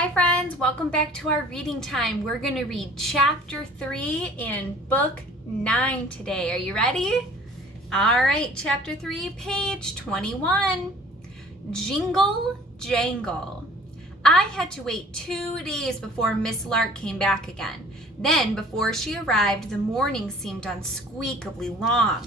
Hi friends, welcome back to our reading time. We're going to read chapter 3 in book 9 today. Are you ready? All right, chapter 3, page 21. Jingle, jangle. I had to wait 2 days before Miss Lark came back again. Then, before she arrived, the morning seemed unspeakably long.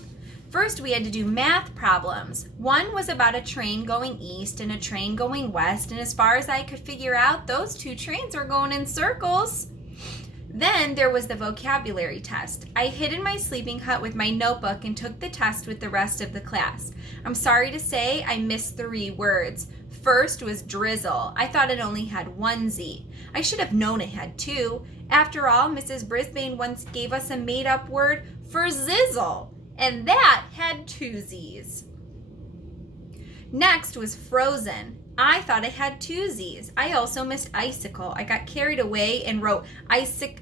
First, we had to do math problems. One was about a train going east and a train going west, and as far as I could figure out, those two trains were going in circles. Then there was the vocabulary test. I hid in my sleeping hut with my notebook and took the test with the rest of the class. I'm sorry to say I missed 3 words. First was drizzle. I thought it only had 1 Z. I should have known it had 2. After all, Mrs. Brisbane once gave us a made-up word for zizzle, and that had 2 Z's. Next was frozen. I thought it had 2 Z's. I also missed icicle. I got carried away and wrote icicle.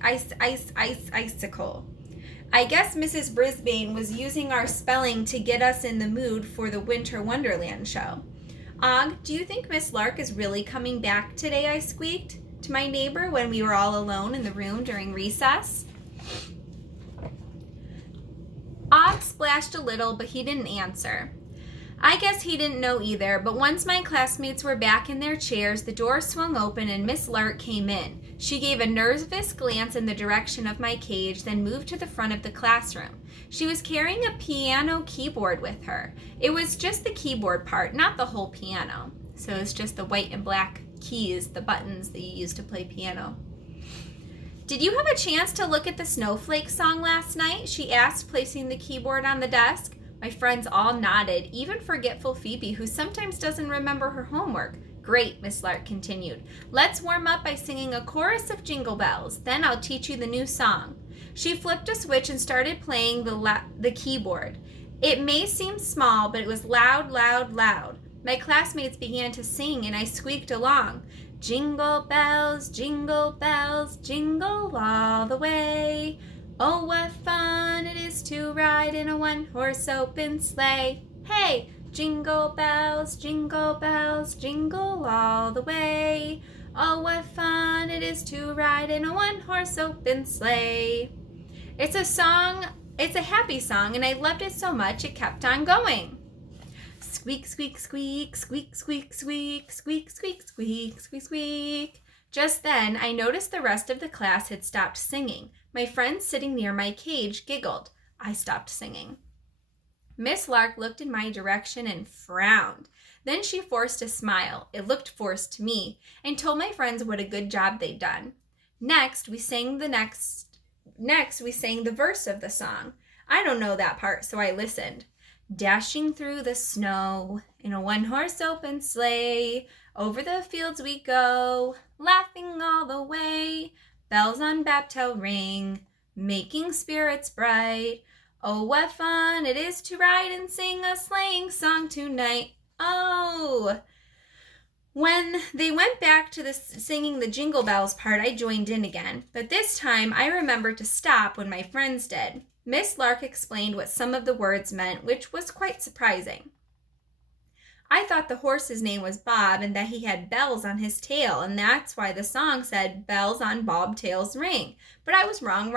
I guess Mrs. Brisbane was using our spelling to get us in the mood for the Winter Wonderland show. Og, do you think Miss Lark is really coming back today? I squeaked to my neighbor when we were all alone in the room during recess. Og splashed a little, but he didn't answer. I guess he didn't know either, but once my classmates were back in their chairs, the door swung open and Miss Lark came in. She gave a nervous glance in the direction of my cage, then moved to the front of the classroom. She was carrying a piano keyboard with her. It was just the keyboard part, not the whole piano. So it's just the white and black keys, the buttons that you use to play piano. Did you have a chance to look at the Snowflake song last night? She asked, placing the keyboard on the desk. My friends all nodded, even forgetful Phoebe, who sometimes doesn't remember her homework. Great, Miss Lark continued. Let's warm up by singing a chorus of Jingle Bells. Then I'll teach you the new song. She flipped a switch and started playing the keyboard. It may seem small, but it was loud, loud, loud. My classmates began to sing, and I squeaked along. Jingle bells, jingle all the way. Oh, what fun it is to ride in a one-horse open sleigh. Hey, jingle bells, jingle all the way. Oh, what fun it is to ride in a one-horse open sleigh. It's a happy song, and I loved it so much it kept on going. Squeak, squeak, squeak, squeak, squeak, squeak, squeak, squeak, squeak, squeak, squeak. Just then, I noticed the rest of the class had stopped singing. My friend sitting near my cage giggled. I stopped singing. Miss Lark looked in my direction and frowned. Then she forced a smile. It looked forced to me, and told my friends what a good job they'd done. Next, we sang the verse of the song. I don't know that part, so I listened. Dashing through the snow in a one-horse open sleigh, over the fields we go, laughing all the way. Bells on bobtail ring, making spirits bright. Oh, what fun it is to ride and sing a sleighing song tonight. Oh! When they went back to singing the Jingle Bells part, I joined in again. But this time, I remembered to stop when my friends did. Miss Lark explained what some of the words meant, which was quite surprising. I thought the horse's name was Bob and that he had bells on his tail, and that's why the song said bells on bobtail's ring. But I was wrong.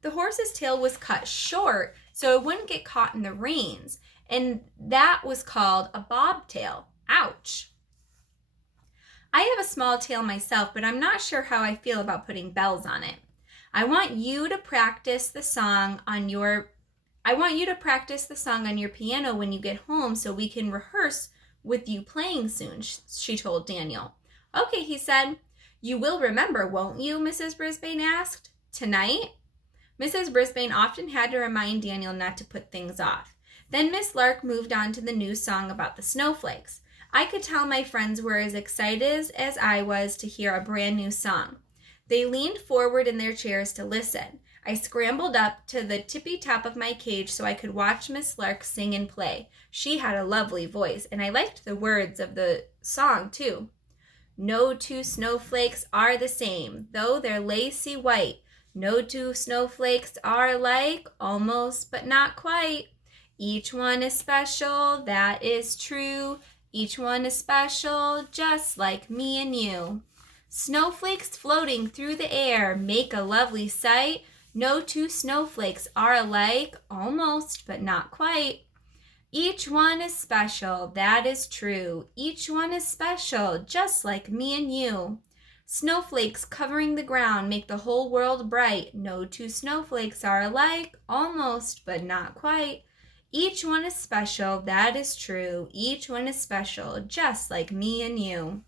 The horse's tail was cut short so it wouldn't get caught in the reins, and that was called a bobtail. Ouch. I have a small tail myself, but I'm not sure how I feel about putting bells on it. I want you to practice the song on your piano when you get home so we can rehearse with you playing soon, she told Daniel. Okay, he said. You will remember, won't you? Mrs. Brisbane asked. Tonight? Mrs. Brisbane often had to remind Daniel not to put things off. Then Miss Lark moved on to the new song about the snowflakes. I could tell my friends were as excited as I was to hear a brand new song. They leaned forward in their chairs to listen. I scrambled up to the tippy top of my cage so I could watch Miss Lark sing and play. She had a lovely voice, and I liked the words of the song, too. No 2 snowflakes are the same, though they're lacy white. No 2 snowflakes are alike, almost but not quite. Each one is special, that is true. Each one is special, just like me and you. Snowflakes floating through the air make a lovely sight. No two snowflakes are alike, almost, but not quite. Each one is special, that is true. Each one is special, just like me and you. Snowflakes covering the ground make the whole world bright. No two snowflakes are alike, almost, but not quite. Each one is special, that is true. Each one is special, just like me and you.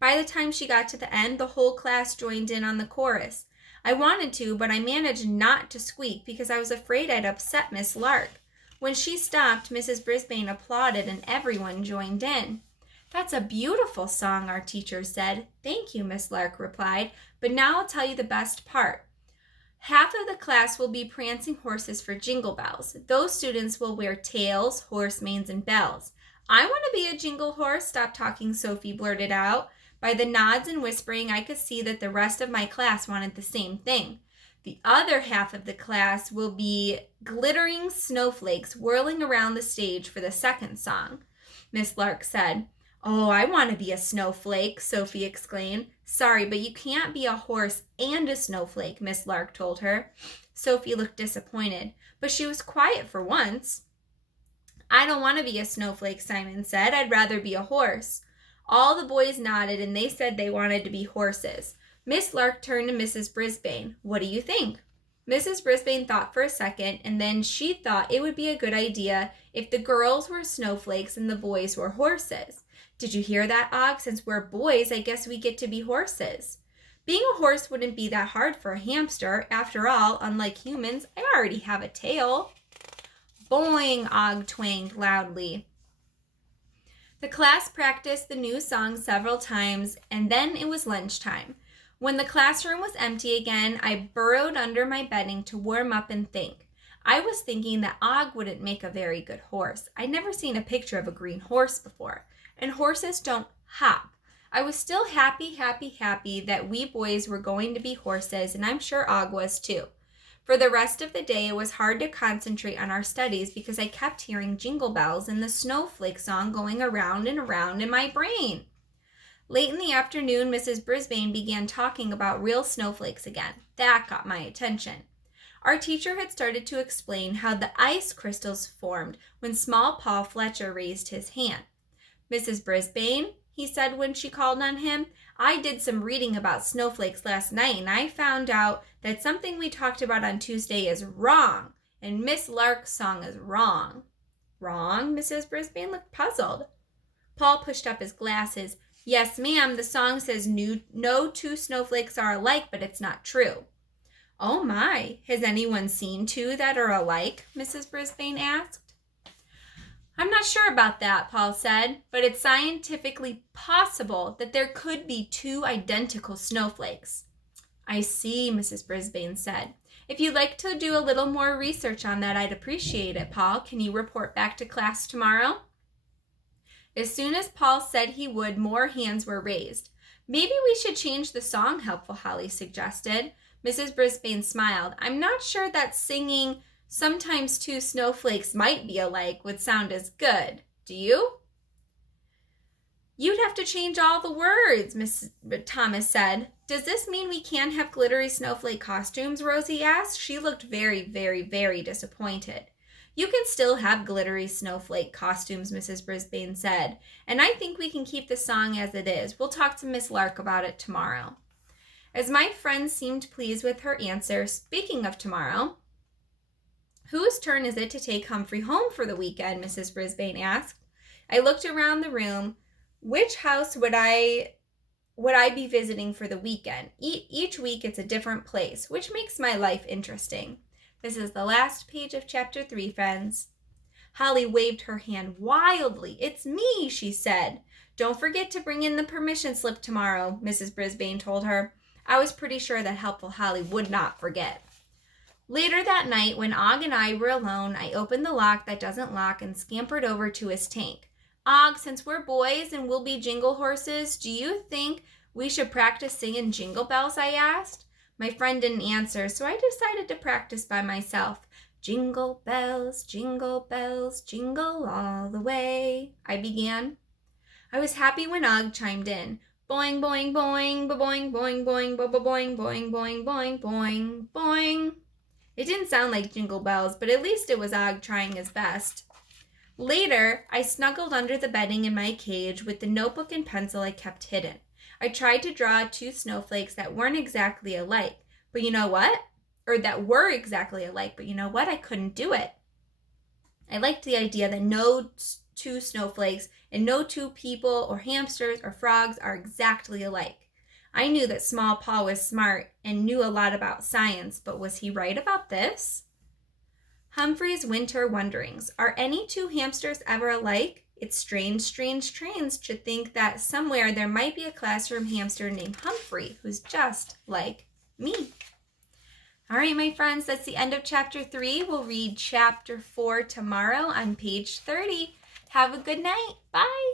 By the time she got to the end, the whole class joined in on the chorus. I wanted to, but I managed not to squeak because I was afraid I'd upset Miss Lark. When she stopped, Mrs. Brisbane applauded and everyone joined in. That's a beautiful song, our teacher said. Thank you, Miss Lark replied. But now I'll tell you the best part. Half of the class will be prancing horses for jingle bells. Those students will wear tails, horse manes, and bells. I want to be a jingle horse, Stop Talking Sophie blurted out. By the nods and whispering, I could see that the rest of my class wanted the same thing. The other half of the class will be glittering snowflakes whirling around the stage for the second song. Miss Lark said, Oh, I want to be a snowflake, Sophie exclaimed. Sorry, but you can't be a horse and a snowflake, Miss Lark told her. Sophie looked disappointed, but she was quiet for once. I don't want to be a snowflake, Simon said. I'd rather be a horse. All the boys nodded and they said they wanted to be horses. Miss Lark turned to Mrs. Brisbane. What do you think? Mrs. Brisbane thought for a second, and then she thought it would be a good idea if the girls were snowflakes and the boys were horses. Did you hear that, Og? Since we're boys, I guess we get to be horses. Being a horse wouldn't be that hard for a hamster. After all, unlike humans, I already have a tail. Boing, Og twanged loudly. The class practiced the new song several times, and then it was lunchtime. When the classroom was empty again, I burrowed under my bedding to warm up and think. I was thinking that Og wouldn't make a very good horse. I'd never seen a picture of a green horse before, and horses don't hop. I was still happy that we boys were going to be horses, and I'm sure Og was too. For the rest of the day, it was hard to concentrate on our studies because I kept hearing jingle bells and the snowflake song going around and around in my brain. Late in the afternoon, Mrs. Brisbane began talking about real snowflakes again. That got my attention. Our teacher had started to explain how the ice crystals formed when small Paul Fletcher raised his hand. Mrs. Brisbane, he said when she called on him, I did some reading about snowflakes last night and I found out that something we talked about on Tuesday is wrong, and Miss Lark's song is wrong. Wrong? Mrs. Brisbane looked puzzled. Paul pushed up his glasses. Yes, ma'am, the song says no two snowflakes are alike, but it's not true. Oh my, has anyone seen two that are alike? Mrs. Brisbane asked. I'm not sure about that, Paul said, but it's scientifically possible that there could be two identical snowflakes. I see, Mrs. Brisbane said. If you'd like to do a little more research on that, I'd appreciate it, Paul. Can you report back to class tomorrow? As soon as Paul said he would, more hands were raised. Maybe we should change the song, Helpful Holly suggested. Mrs. Brisbane smiled. I'm not sure that singing sometimes two snowflakes might be alike would sound as good. Do you? You'd have to change all the words, Thomas said. Does this mean we can't have glittery snowflake costumes? Rosie asked. She looked very, very, very disappointed. You can still have glittery snowflake costumes, Mrs. Brisbane said, and I think we can keep the song as it is. We'll talk to Miss Lark about it tomorrow. As my friend seemed pleased with her answer, speaking of tomorrow, whose turn is it to take Humphrey home for the weekend? Mrs. Brisbane asked. I looked around the room. Which house would I be visiting for the weekend? Each week it's a different place, which makes my life interesting. This is the last page of chapter 3, friends. Holly waved her hand wildly. It's me, she said. Don't forget to bring in the permission slip tomorrow, Mrs. Brisbane told her. I was pretty sure that Helpful Holly would not forget. Later that night, when Og and I were alone, I opened the lock that doesn't lock and scampered over to his tank. Og, since we're boys and we'll be jingle horses, do you think we should practice singing jingle bells? I asked. My friend didn't answer, so I decided to practice by myself. Jingle bells, jingle all the way, I began. I was happy when Og chimed in. Boing, boing, boing, boing, boing, boing, boing, boing, boing, boing, boing, boing. It didn't sound like jingle bells, but at least it was Og trying his best. Later, I snuggled under the bedding in my cage with the notebook and pencil I kept hidden. I tried to draw 2 snowflakes that weren't exactly alike, but you know what? Or that were exactly alike, but you know what? I couldn't do it. I liked the idea that no 2 snowflakes and no 2 people or hamsters or frogs are exactly alike. I knew that Small Paw was smart and knew a lot about science, but was he right about this? Humphrey's winter wonderings. Are any 2 hamsters ever alike? It's strange to think that somewhere there might be a classroom hamster named Humphrey who's just like me. All right, my friends, that's the end of chapter 3. We'll read chapter 4 tomorrow on page 30. Have a good night. Bye.